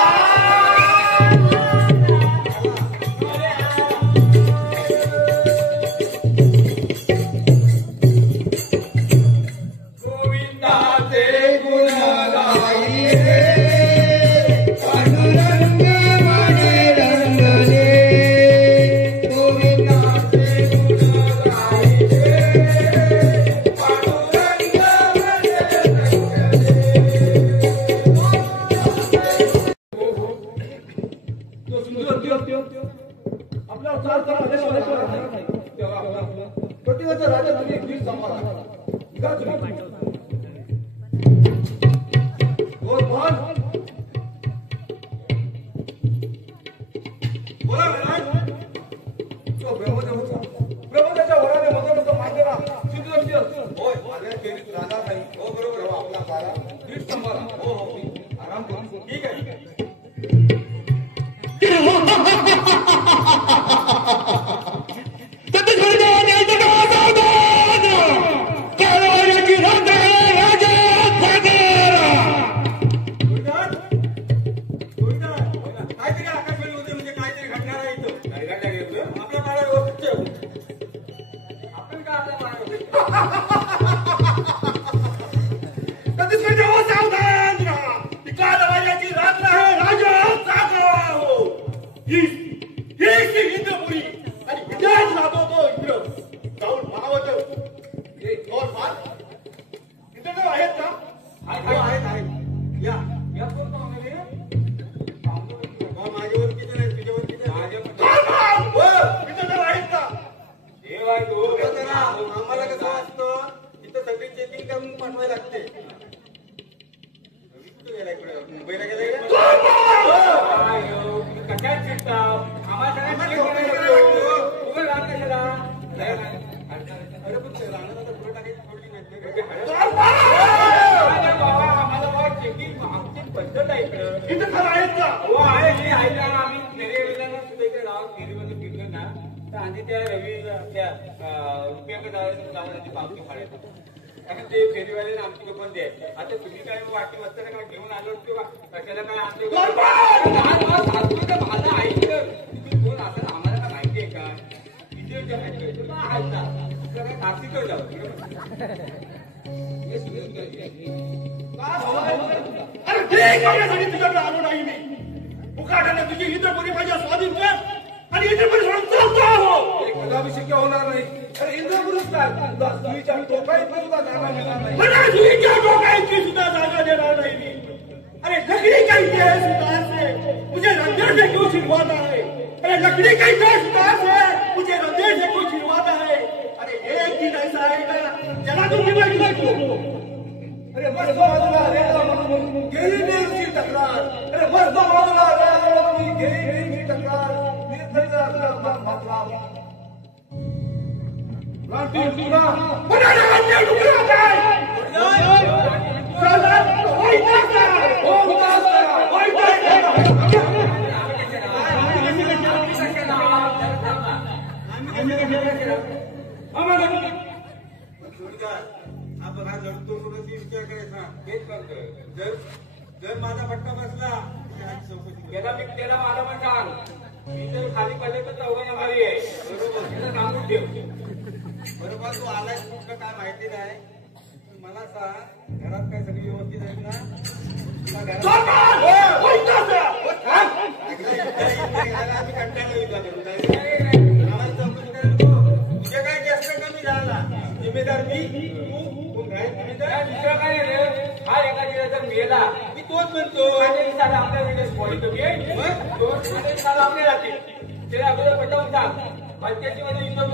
आणि त्या रवी त्या रुपयाकडे जाऊन पावती फाडायचं कारण ते फेरीवाले आमची दुकान द्याय आता तुम्ही काय वाटली वाजता काय घेऊन आलो किंवा कशाला काय आमचे माझा ऐकलं तुम्ही कोण असं आम्हाला काय माहिती आहे का इथे माहिती काय नाशिकवर जावं अरे ते करण्यासाठी तुझ्याकडे आलो नाही मी मुकाट्याने तुझी इतर कोणी पाहिजे स्वाधीन कर आणि इतर कोणी सोडून चालतो आहो पदाभिषेक होणार नाही अरे इंद्रपुरुष सुईच्या टोकाई सुद्धा जागा मिळणार नाही मला सुईच्या टोकाईची सुद्धा जागा देणार नाही मी अरे लकड़ी का इतिहास सुधार से मुझे रंजन से क्यों छिड़वाना है अरे लकड़ी का इतिहास सुधार से मुझे रंजन से क्यों छिड़वाना है अरे एक दिन ऐसा आएगा जला दूंगी मैं तुझको अरे मस्त बाजूला रेला म्हणून गेली नेमची तक्रार अरे मस्त बाजूला रेला म्हणून गेली नेमची तक्रार निर्भयचा मतलब रामटी टुकड़ा बना रामटी टुकड़ा काय सरदार होई का होई आपण हा लढतो थोडीशी विचार करायचा हेच करतोय जर माझा फटका बसला त्याला मी त्याला मला पण सांग मी जर खाली पडले तर चौघांना मारी आहे बरोबर त्याला सांगून ठेव बरोबर तू आलाय कुठलं काय माहिती नाही मला सांग घरात काय सगळी व्यवस्थित आहेत ना तुझ्या काय जास्त कमी झाला जिम्मेदार मी तू दुसरा काय हा एका जर मेला मी तोच म्हणतो आपल्या वेळेस आपले राहतील त्याला अगोदर पटवून टाक त्याची मध्ये विचार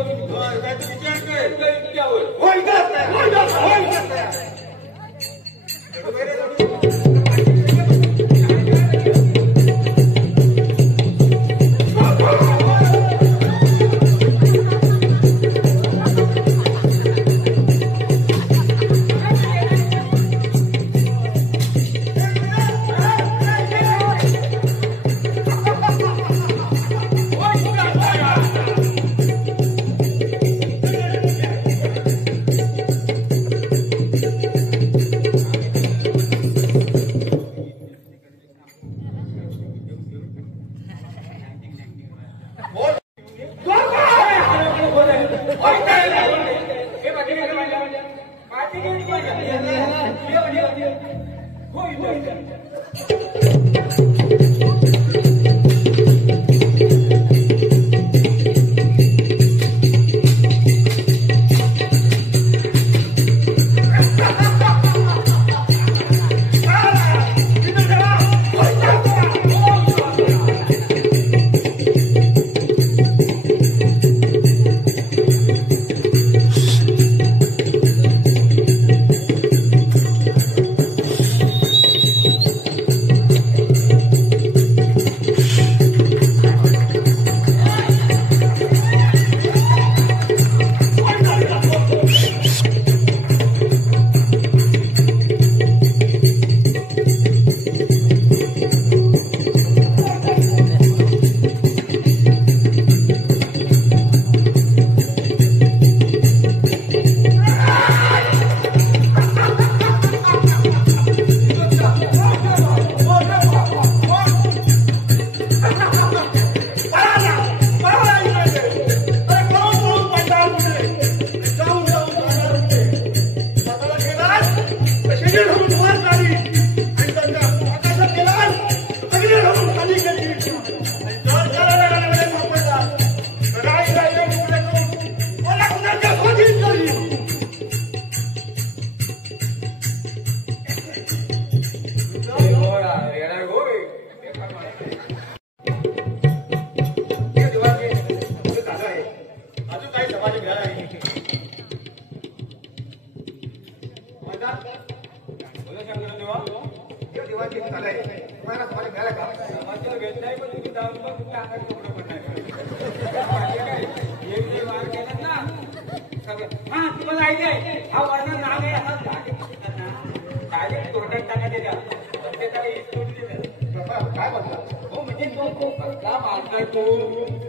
काय म्हणता हो म्हणजे तो कसला मागताय तो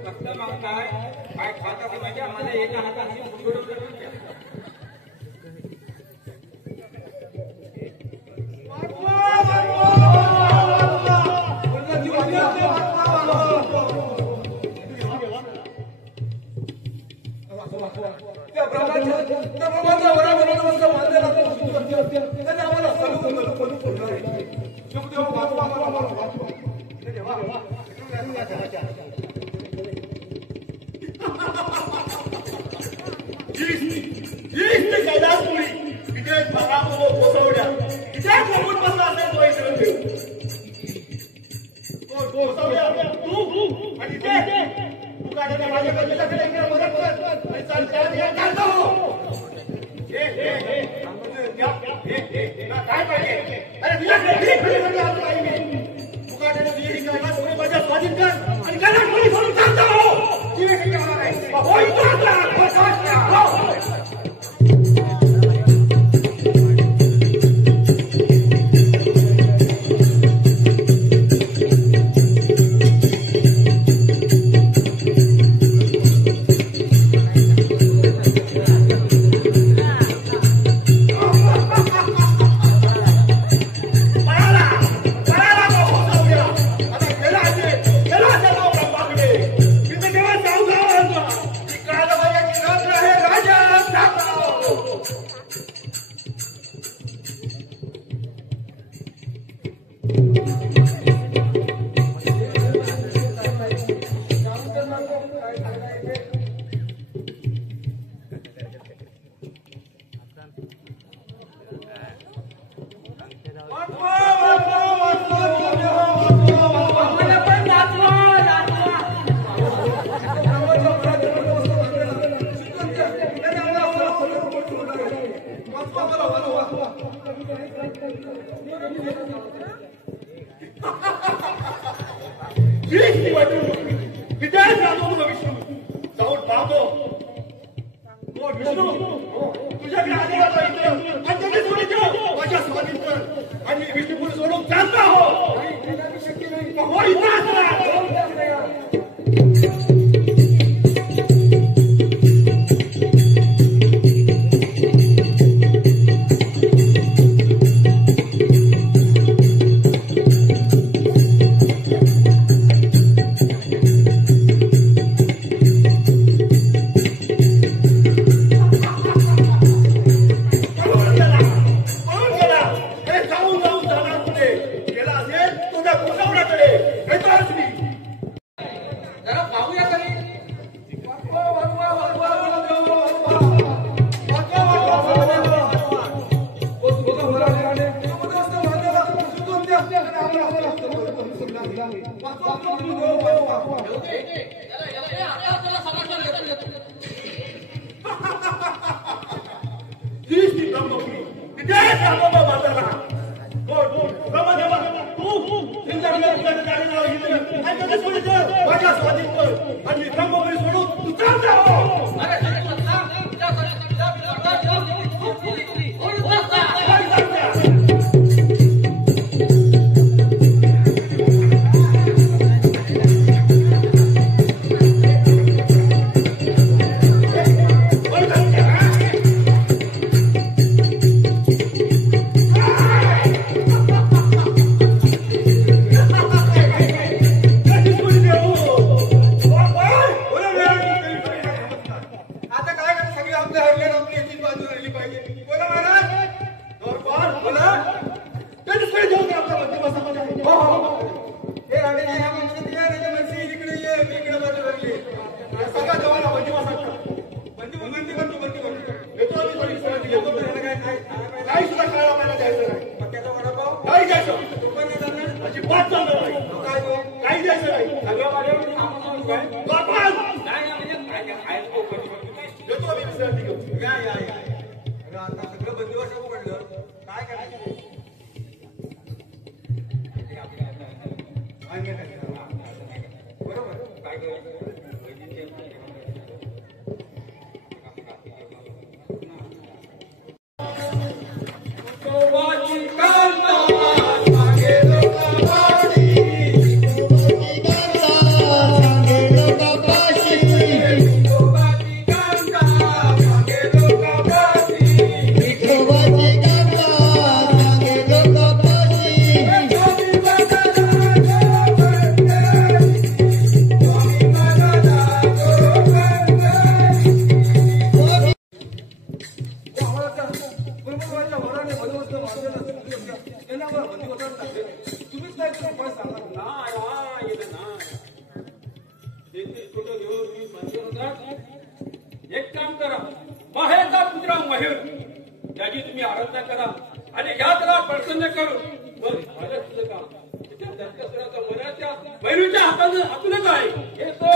कसला मागताय काय खात असेल म्हणजे माझ्या एका हाताने त्यांना बंदिवासात टाकले तुम्हीच काय पण सांगा नाही छोटं घेऊन तुम्ही बंदिवासात एक काम करा बाहेरचा पुत्रा महेर त्याची तुम्ही आराधना करा आणि या त्याला प्रसन्न करू मग झालं तुझं काम मनाच्या मैरूच्या हातूनच आहे हे तो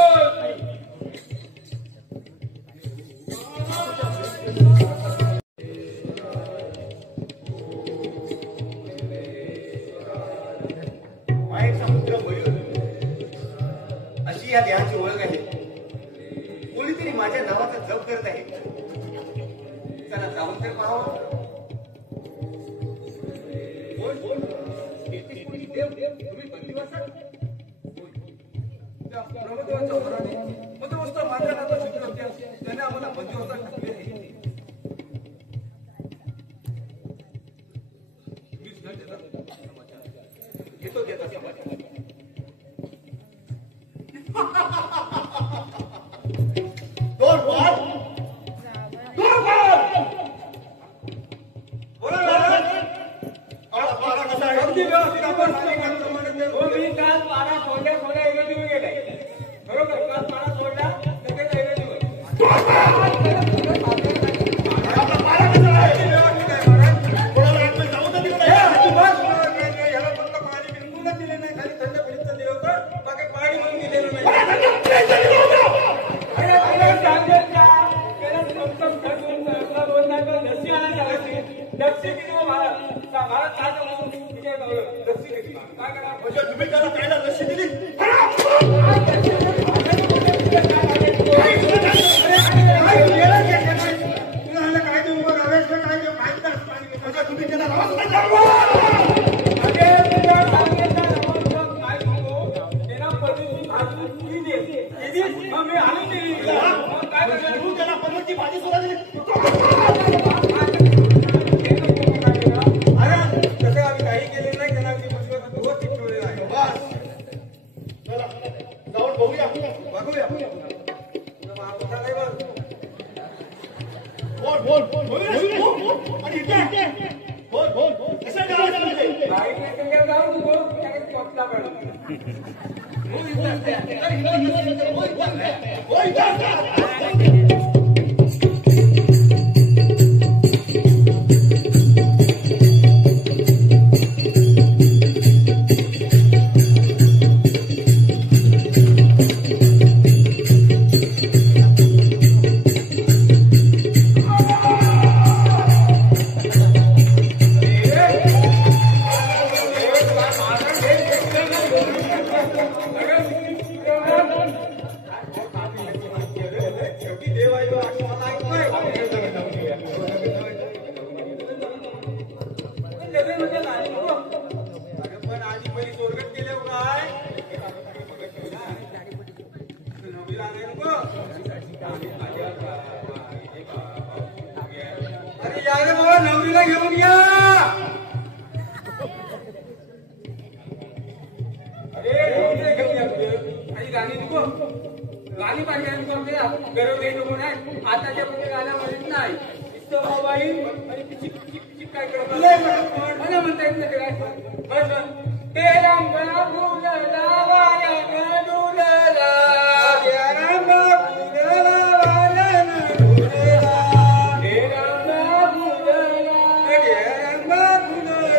मायेचा पुत्र मयूर अशी या देहाची ओळख आहे. कोणीतरी माझ्या नावाचा जप करत आहे. चला जाऊन तर पाहावं. तुम्ही बंदिवासात ब्रह्मदेवाच्या वराने मध्यवस्था माझ्या नाता शिकले होते त्याने आम्हाला बंदिवासात टाकले आहे. येतो देता समाचार. अगदी व्यवस्थित आपण मी काल पारा सोडल्या ऐवजी गेलाय बरोबर काल पारा सोडला लगेच ऐवजी तुम्ही त्याला कायला लक्ष दिली. तुम्ही त्याला पनीरची भाजी सुद्धा दिली. नवरीला घेऊन या. अरे घेऊन या आणि गाणी नको गाणी पाहिजे गरज नाही नको नाही आताच्या म्हणजे गाण्यामध्येच नाही बाई आणि पिचिक पिचिक पिचिक काय करत मला म्हणता येत नाही काय बस ते रंग फुलला वाया गडुलला ते रंग फुलला वाया गडुलला ते रंग फुलला ते रंग फुलला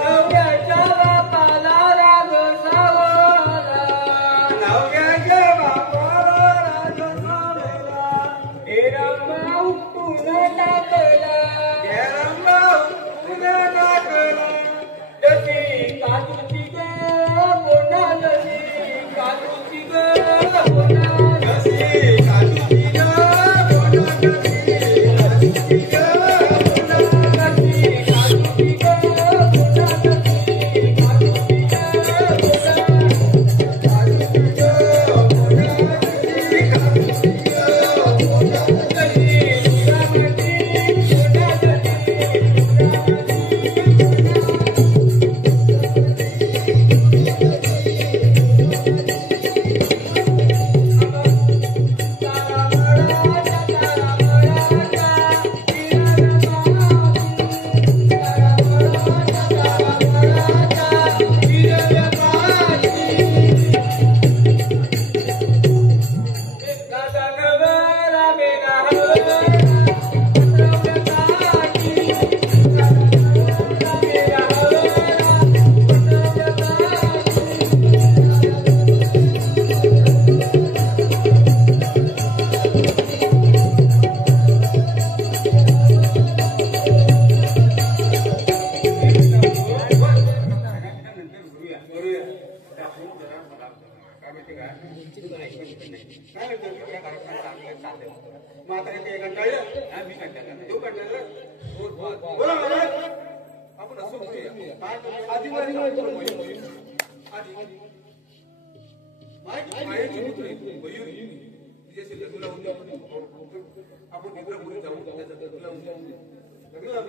नवऱ्याच्या बापाला राग सावला नवऱ्याच्या बापाला राग सावला ते रंग उपटून टाकला ते रंग उपटून टाकला जरा मला काय माहिती काय म्हणतो या कार्यक्रमात चाललंय मग आता ते कंटाळलं मी कंटाळलं तू कंटाळलं बोला मला आपण असं बोलूया आधी माहिती मयुरी तिच्याशी लग्न लावून आपण मित्रपुरी जाऊ त्याचं लग्न लावून बोला